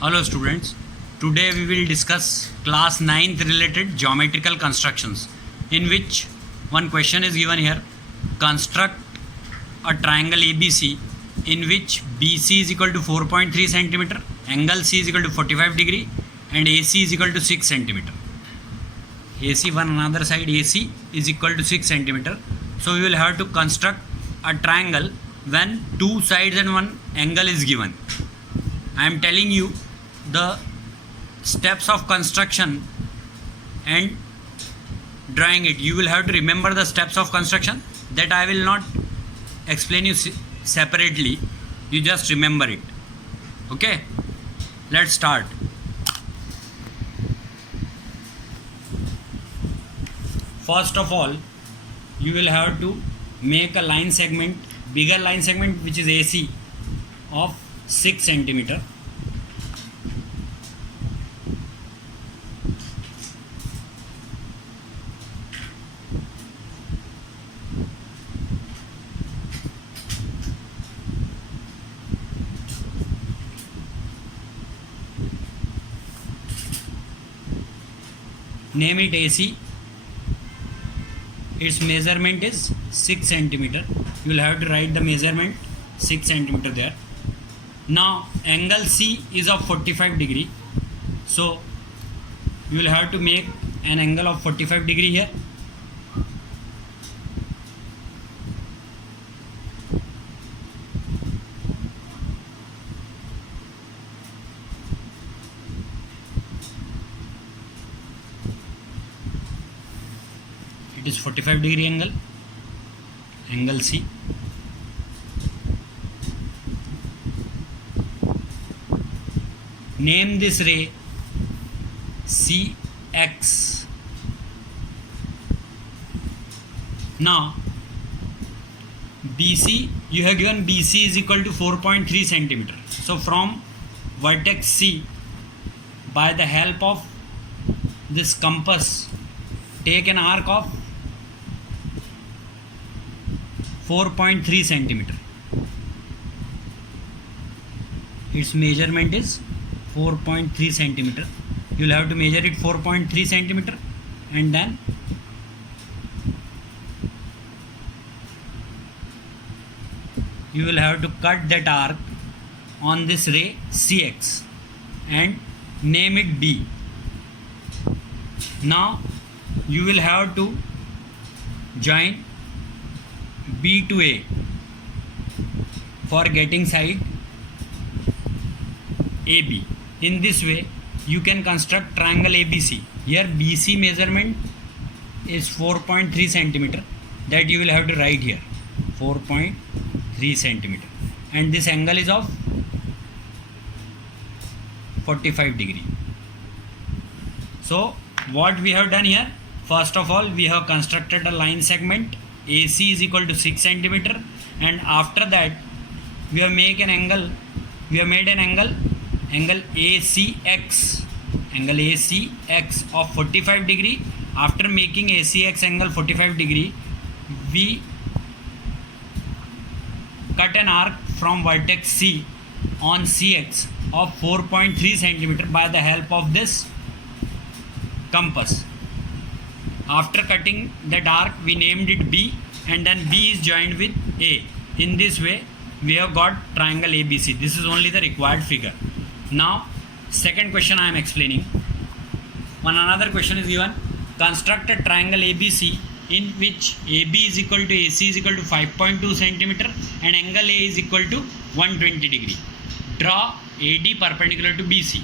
Hello students, today we will discuss class 9th related geometrical constructions, in which one question is given here. Construct a triangle ABC in which BC is equal to 4.3 centimeter, angle C is equal to 45 degree and AC is equal to 6 centimeter. AC one another side AC is equal to 6 centimeter. So we will have to construct a triangle when two sides and one angle is given. I am telling you the steps of construction and drawing it. You will have to remember the steps of construction, that I will not explain you separately. You just remember it. Okay, let's start. First of all, you will have to make a line segment, bigger line segment, which is AC of 6 centimeter. Name it AC. Its measurement is 6 centimeter. You will have to write the measurement 6 centimeter there. Now angle C is of 45 degree. So you will have to make an angle of 45 degree here. It is 45 degree angle C. Name this ray CX. Now BC, you have given BC is equal to 4.3 centimeter. So from vertex C, by the help of this compass, take an arc of 4.3 centimeter. Its measurement is 4.3 centimeter. You will have to measure it 4.3 centimeter, and then you will have to cut that arc on this ray CX and name it B. Now you will have to join B to A for getting side AB. In this way you can construct triangle ABC. Here BC measurement is 4.3 centimeter, that you will have to write here 4.3 centimeter, and this angle is of 45 degree. So what we have done here, first of all we have constructed a line segment AC is equal to 6 centimeter, and after that we have made an angle ACX of 45 degree. After making ACX angle 45 degree, we cut an arc from vertex C on CX of 4.3 centimeter by the help of this compass. After cutting that arc, we named it B, and then B is joined with A. In this way we have got triangle ABC. This is only the required figure. Now second question I am explaining. One another question is given. Construct a triangle ABC in which AB is equal to AC is equal to 5.2 centimeter and angle A is equal to 120 degree. Draw AD perpendicular to BC.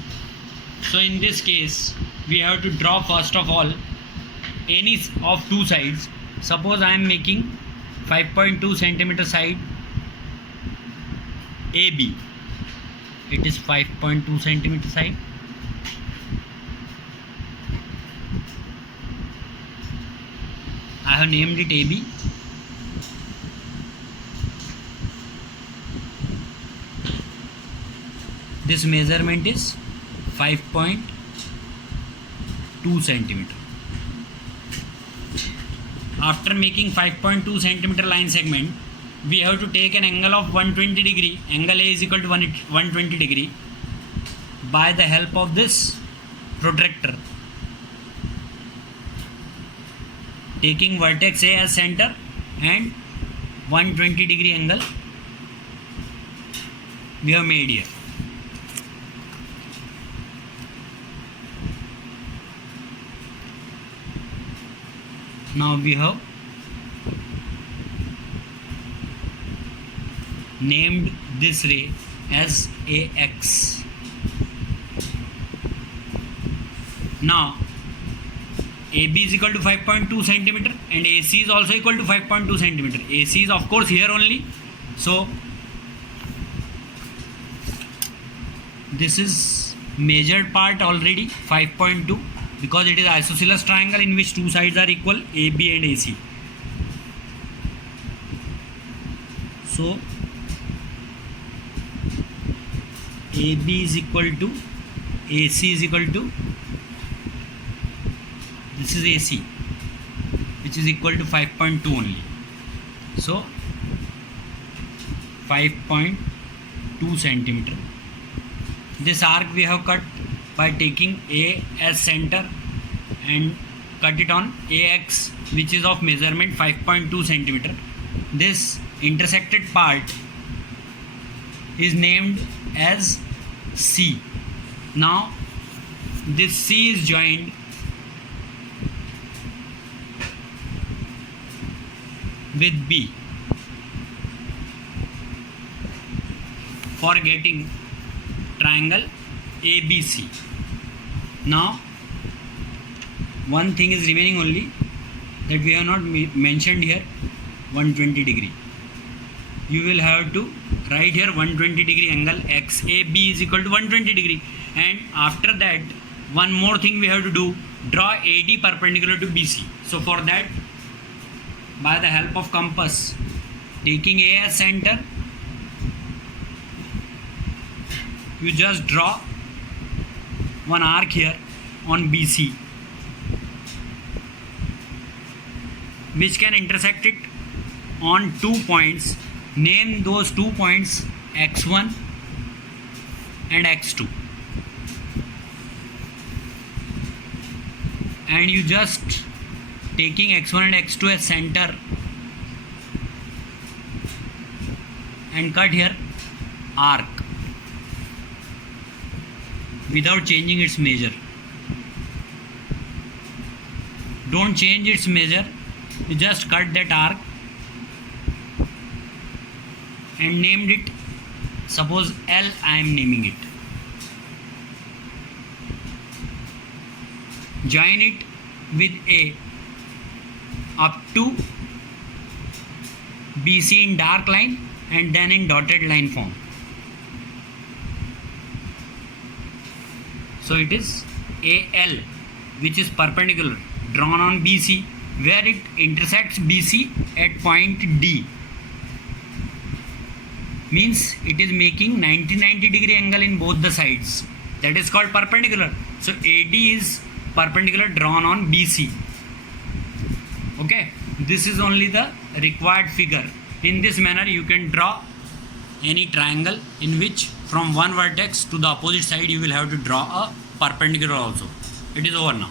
So in this case we have to draw first of all any of two sides. Suppose I am making 5.2 centimeter side AB. It is 5.2 centimeter side. I have named it AB. This measurement is 5.2 centimeter. After making 5.2 centimeter line segment, we have to take an angle of 120 degree. Angle A is equal to 120 degree. by the help of this protractor, taking vertex A as center and 120 degree angle we have made here. Now we have named this ray as AX. Now AB is equal to 5.2 centimeter and AC is also equal to 5.2 centimeter. AC is of course here only, so this is measured part already 5.2, because it is isosceles triangle in which two sides are equal, AB and AC. So AB is equal to AC is equal to, this is AC, which is equal to 5.2 only. So 5.2 centimeter. This arc we have cut by taking A as center and cut it on AX, which is of measurement 5.2 centimeter. This intersected part is named as C. Now this C is joined with B for getting triangle ABC. Now one thing is remaining only, that we have not mentioned here, 120 degree. You will have to write here 120 degree angle XAB is equal to 120 degree, and after that one more thing we have to do, draw AD perpendicular to BC. So for that, by the help of compass, taking A as center, you just draw one arc here on BC, which can intersect it on 2 points. Name those 2 points x1 and x2, and you just taking x1 and x2 as center and cut here arc without changing its measure. Don't change its measure, you just cut that arc and named it, suppose L I am naming it. Join it with A up to BC in dark line and then in dotted line form. So it is AL, which is perpendicular, drawn on BC, where it intersects BC at point D. Means it is making 90 degree angle in both the sides. That is called perpendicular. So AD is perpendicular drawn on BC. Okay, this is only the required figure. In this manner you can draw any triangle in which from one vertex to the opposite side you will have to draw a perpendicular also. It is over now.